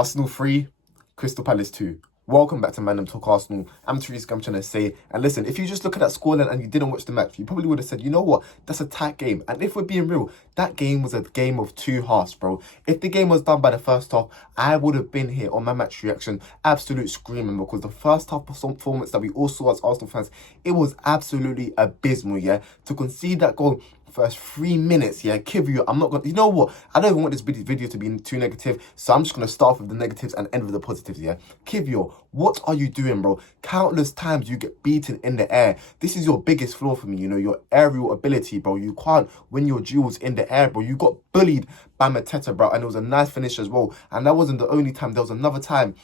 Arsenal 3, Crystal Palace 2. Welcome back to Man Talk Arsenal. I'm Therese, I'm trying to say. And listen, if you just look at that scoreline and you didn't watch the match, you probably would have said, you know what, that's a tight game. And if we're being real, that game was a game of two halves, bro. If the game was done by the first half, I would have been here on my match reaction, absolute screaming, because the first half performance that we all saw as Arsenal fans, it was absolutely abysmal, yeah. To concede that goal first 3 minutes, yeah, Gabriel, I'm not gonna, you know what, I don't even want this video to be too negative, so I'm just gonna start off with the negatives and end with the positives, yeah. Gabriel, what are you doing, bro? Countless times you get beaten in the air. This is your biggest flaw for me, you know, your aerial ability, bro. You can't win your duels in the air, bro. You got bullied by Mateta, bro, and it was a nice finish as well. And that wasn't the only time. There was another time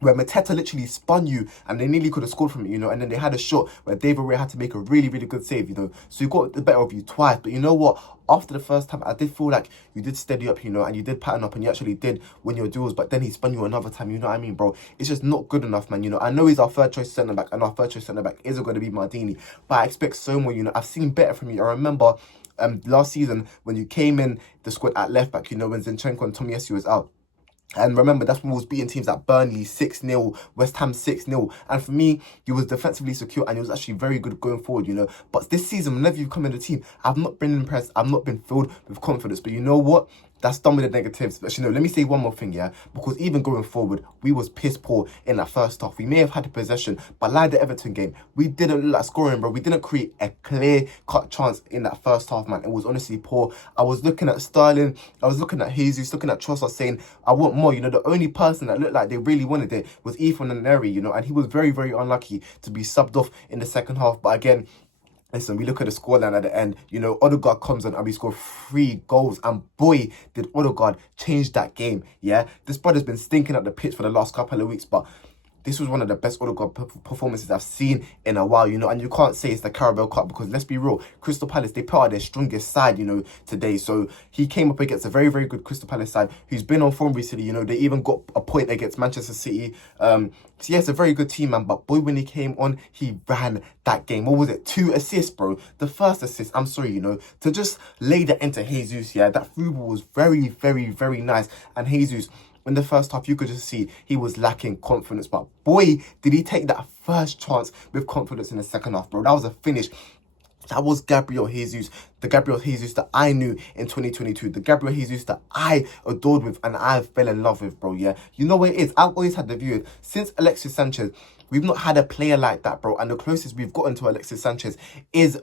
where Mateta literally spun you and they nearly could have scored from it, you know, and then they had a shot where David Ray had to make a really, really good save, you know. So you got the better of you twice. But you know what? After the first time, I did feel like you did steady up, you know, and you did pattern up and you actually did win your duels. But then he spun you another time, you know what I mean, bro? It's just not good enough, man, you know. I know he's our third choice centre-back and our third choice centre-back isn't going to be Maldini. But I expect so more, you know. I've seen better from you. I remember last season when you came in the squad at left-back, you know, when Zinchenko and Tomiyasu was out. And remember, that's when we was beating teams like Burnley 6-0, West Ham 6-0. And for me, he was defensively secure and he was actually very good going forward, you know. But this season, whenever you come in the team, I've not been impressed. I've not been filled with confidence. But you know what? That's done with the negatives. But you know, let me say one more thing, yeah? Because even going forward, we was piss poor in that first half. We may have had the possession, but like the Everton game, we didn't look like scoring, bro. We didn't create a clear-cut chance in that first half, man. It was honestly poor. I was looking at Sterling, I was looking at Jesus, looking at Trossard, saying, I want more. You know, the only person that looked like they really wanted it was Ethan and Neri, you know, and he was very, very unlucky to be subbed off in the second half. But again, listen, we look at the scoreline at the end. You know, Odegaard comes on and we score 3 goals. And boy, did Odegaard change that game, yeah? This brother's been stinking at the pitch for the last couple of weeks, but this was one of the best Odegaard performances I've seen in a while, you know, and you can't say it's the Carabao Cup because let's be real, Crystal Palace, they put out their strongest side, you know, today. So he came up against a very, very good Crystal Palace side who's been on form recently, you know, they even got a point against Manchester City. So yeah, it's a very good team, man, but boy, when he came on, he ran that game. What was it? 2 assists, bro. The first assist, I'm sorry, you know, to just lay that into Jesus, yeah, that through ball was very, very, very nice. And Jesus, in the first half, you could just see he was lacking confidence. But boy, did he take that first chance with confidence in the second half, bro. That was a finish. That was Gabriel Jesus, the Gabriel Jesus that I knew in 2022, the Gabriel Jesus that I adored with and I fell in love with, bro, yeah. You know what it is? I've always had the view, since Alexis Sanchez, we've not had a player like that, bro. And the closest we've gotten to Alexis Sanchez is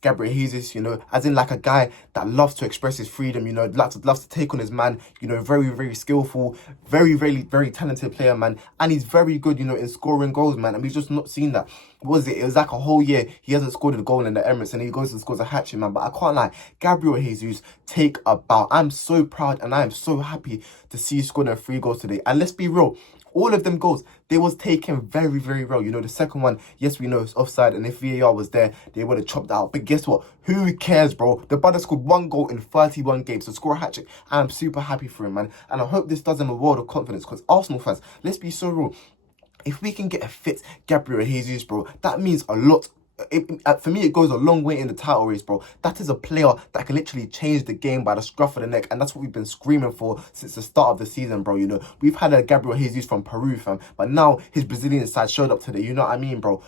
Gabriel Jesus, you know, as in like a guy that loves to express his freedom, you know, loves to take on his man, you know, very, very skillful, very, very, very talented player, man. And he's very good, you know, in scoring goals, man. And we've just not seen that. What was it? It was like a whole year he hasn't scored a goal in the Emirates and he goes and scores a hat-trick, man. But I can't lie, Gabriel Jesus, take a bow. I'm so proud and I am so happy to see you scoring 3 goals today. And let's be real, all of them goals, they was taken very, very well. You know, the second one, yes, we know it's offside, and if VAR was there, they would have chopped out. But guess what? Who cares, bro? The brother scored 1 goal in 31 games, so score a hat-trick. I'm super happy for him, man. And I hope this does him a world of confidence, because Arsenal fans, let's be so real. If we can get a fit Gabriel Jesus, bro, that means a lot. For me, it goes a long way in the title race, bro. That is a player that can literally change the game by the scruff of the neck, and that's what we've been screaming for since the start of the season, bro. You know, we've had a Gabriel Jesus from Peru, fam, but now his Brazilian side showed up today. You know what I mean, bro?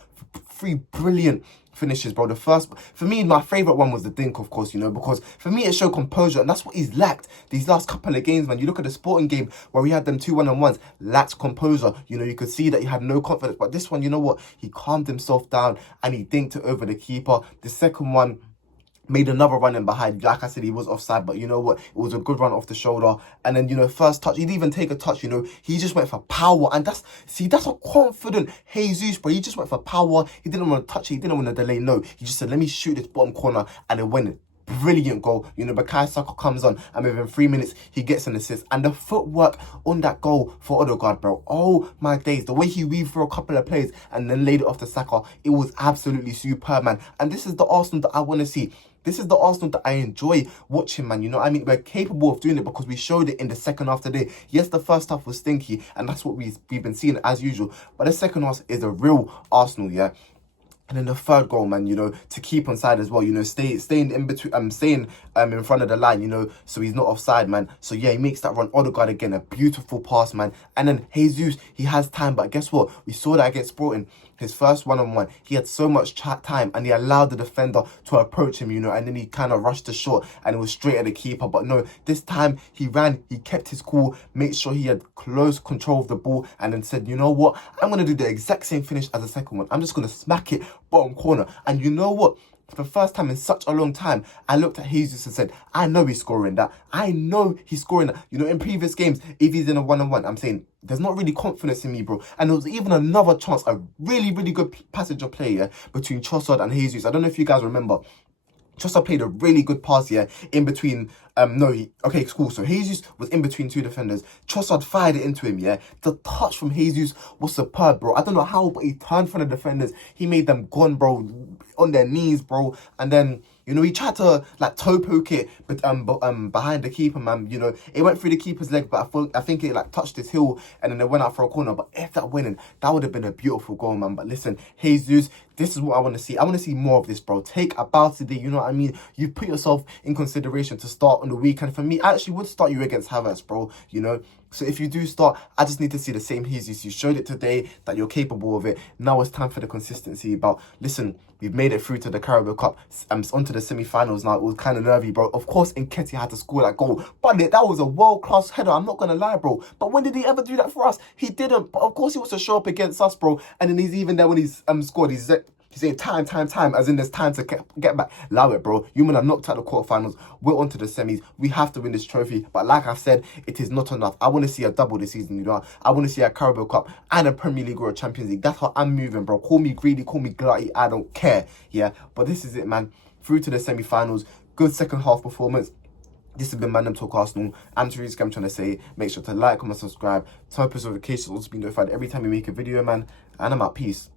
3 brilliant finishes, bro. The first, for me, my favourite one was the dink, of course, you know, because for me, it showed composure, and that's what he's lacked these last couple of games, man. You look at the Sporting game where we had them 2 1-on-1s, lacked composure. You know, you could see that he had no confidence, but this one, you know what? He calmed himself down and he dinked it over the keeper. The second one, made another run in behind. Like I said, he was offside, but you know what? It was a good run off the shoulder. And then, you know, first touch, he didn't even take a touch, you know. He just went for power. And that's a confident Jesus, bro. He just went for power. He didn't want to touch it. He didn't want to delay. No, he just said, let me shoot this bottom corner. And it went in. Brilliant goal. You know, Bukayo Saka comes on and within 3 minutes, he gets an assist. And the footwork on that goal for Odegaard, bro. Oh, my days. The way he weaved through a couple of plays and then laid it off to Saka, it was absolutely superb, man. And this is the Arsenal that I want to see. This is the Arsenal that I enjoy watching, man. You know what I mean? We're capable of doing it because we showed it in the second half today. Yes, the first half was stinky, and that's what we've been seeing as usual. But the second half is a real Arsenal, yeah? And then the third goal, man, to keep on side as well, staying in between, staying in front of the line, so he's not offside, man. So yeah, he makes that run. Odegaard again, a beautiful pass, man. And then Jesus, he has time, but guess what? We saw that against Sporting. His first one-on-one, he had so much time, and he allowed the defender to approach him, and then he kind of rushed the shot, and it was straight at the keeper. But no, this time he ran, he kept his cool, made sure he had close control of the ball, and then said, you know what? I'm going to do the exact same finish as the second one. I'm just going to smack it bottom corner. And you know what? For the first time in such a long time, I looked at Jesus and said, I know he's scoring that. I know he's scoring that. In previous games, if he's in a one-on-one, I'm saying there's not really confidence in me, bro. And there was even another chance, a really, really good passage of play, yeah, between Trossard and Jesus. I don't know if you guys remember. Trossard played a really good pass here in between. Okay, cool. So Jesus was in between two defenders. Trossard fired it into him, yeah. The touch from Jesus was superb, bro. I don't know how, but he turned from the defenders. He made them gone, bro, on their knees, bro. And then, he tried to like toe poke it, but behind the keeper, man. It went through the keeper's leg, but I think it like touched his heel, and then it went out for a corner. But if that went in, that would have been a beautiful goal, man. But listen, Jesus, this is what I want to see. I want to see more of this, bro. Take a bow today. You know what I mean? You put yourself in consideration to start on the weekend. For me, I actually would start you against Havertz, bro. So if you do start, I just need to see the same Jesus. You showed it today that you're capable of it. Now it's time for the consistency. But listen, we've made it through to the Carabao Cup. Onto the semi-finals now. It was kind of nervy, bro. Of course, Nketiah had to score that goal. But that was a world-class header. I'm not going to lie, bro. But when did he ever do that for us? He didn't. But of course, he wants to show up against us, bro. And then he's even there when he's scored. He's saying time, as in there's time to get back. Allow it, bro. You men are knocked out the quarterfinals. We're on to the semis. We have to win this trophy. But like I've said, it is not enough. I want to see a double this season, I want to see a Carabao Cup and a Premier League or a Champions League. That's how I'm moving, bro. Call me greedy, call me glutty. I don't care, yeah? But this is it, man. Through to the semi-finals. Good second half performance. This has been Man Them Talk Arsenal. I'm Therese. I'm trying to say, make sure to like, comment, subscribe, turn on post notifications, also be notified every time we make a video, man. And I'm out. Peace.